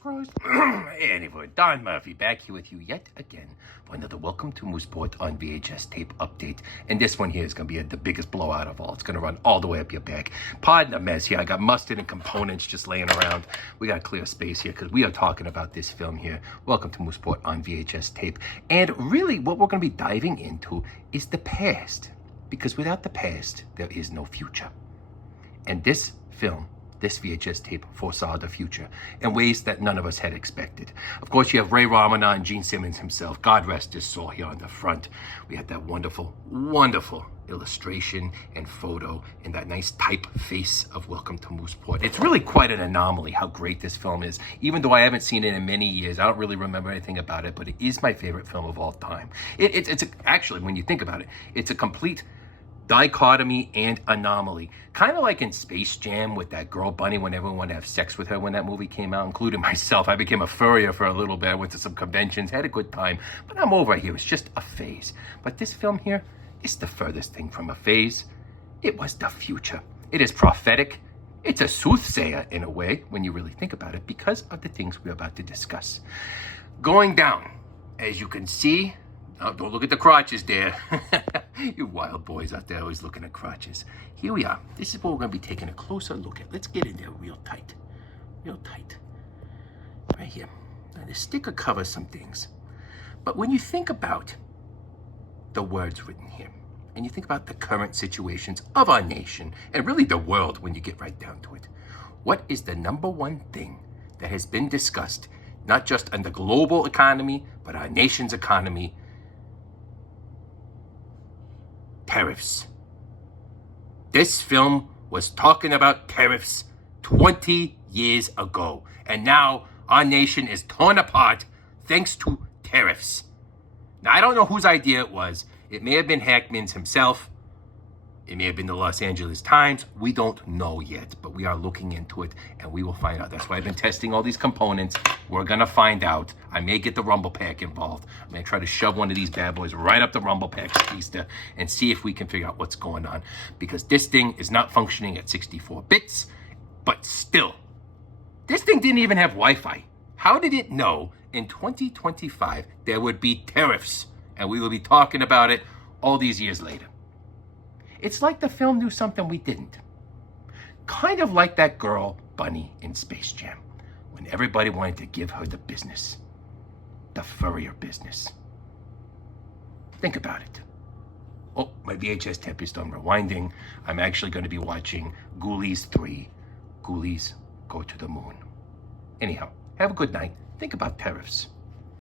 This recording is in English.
Christ. Anyway, Don Murphy back here with you yet again for another Welcome to Moosport on VHS tape update. And this one here is going to be the biggest blowout of all. It's going to run all the way up your back. Pardon the mess here. I got mustard and components just laying around. We got to clear space here because we are talking about this film here. Welcome to Moosport on VHS tape. And really what we're going to be diving into is the past. Because without the past, there is no future. And this film, this VHS tape, foresaw the future in ways that none of us had expected. Of course, you have Ray Romano and Gene Simmons himself. God rest his soul here on the front. We had that wonderful, wonderful illustration and photo and that nice typeface of Welcome to Moosport. It's really quite an anomaly how great this film is. Even though I haven't seen it in many years, I don't really remember anything about it, but it is my favorite film of all time. Actually, when you think about it, it's a complete dichotomy and anomaly. Kind of like in Space Jam with that girl bunny when everyone wanted to have sex with her when that movie came out, including myself. I became a furrier for a little bit. I went to some conventions, had a good time, but I'm over here. It's just a phase. But this film here is the furthest thing from a phase. It was the future. It is prophetic. It's a soothsayer in a way when you really think about it because of the things we're about to discuss. Going down, as you can see, oh, don't look at the crotches there. You wild boys out there always looking at crotches. Here we are. This is what we're going to be taking a closer look at. Let's get in there real tight. Real tight. Right here. Now, the sticker covers some things. But when you think about the words written here, and you think about the current situations of our nation, and really the world when you get right down to it, what is the number one thing that has been discussed, not just in the global economy, but our nation's economy? Tariffs. This film was talking about tariffs 20 years ago. And now our nation is torn apart thanks to tariffs. Now, I don't know whose idea it was. It may have been Hackman's himself. It may have been the Los Angeles Times. We don't know yet, but we are looking into it and we will find out. That's why I've been testing all these components. We're going to find out. I may get the rumble pack involved. I'm going to try to shove one of these bad boys right up the rumble pack speedster and see if we can figure out what's going on. Because this thing is not functioning at 64 bits, but still, this thing didn't even have Wi-Fi. How did it know in 2025 there would be tariffs and we will be talking about it all these years later? It's like the film knew something we didn't. Kind of like that girl, Bunny, in Space Jam, when everybody wanted to give her the business. The furrier business. Think about it. Oh, my VHS tape is done rewinding. I'm actually going to be watching Ghoulies 3. Ghoulies Go to the Moon. Anyhow, have a good night. Think about tariffs.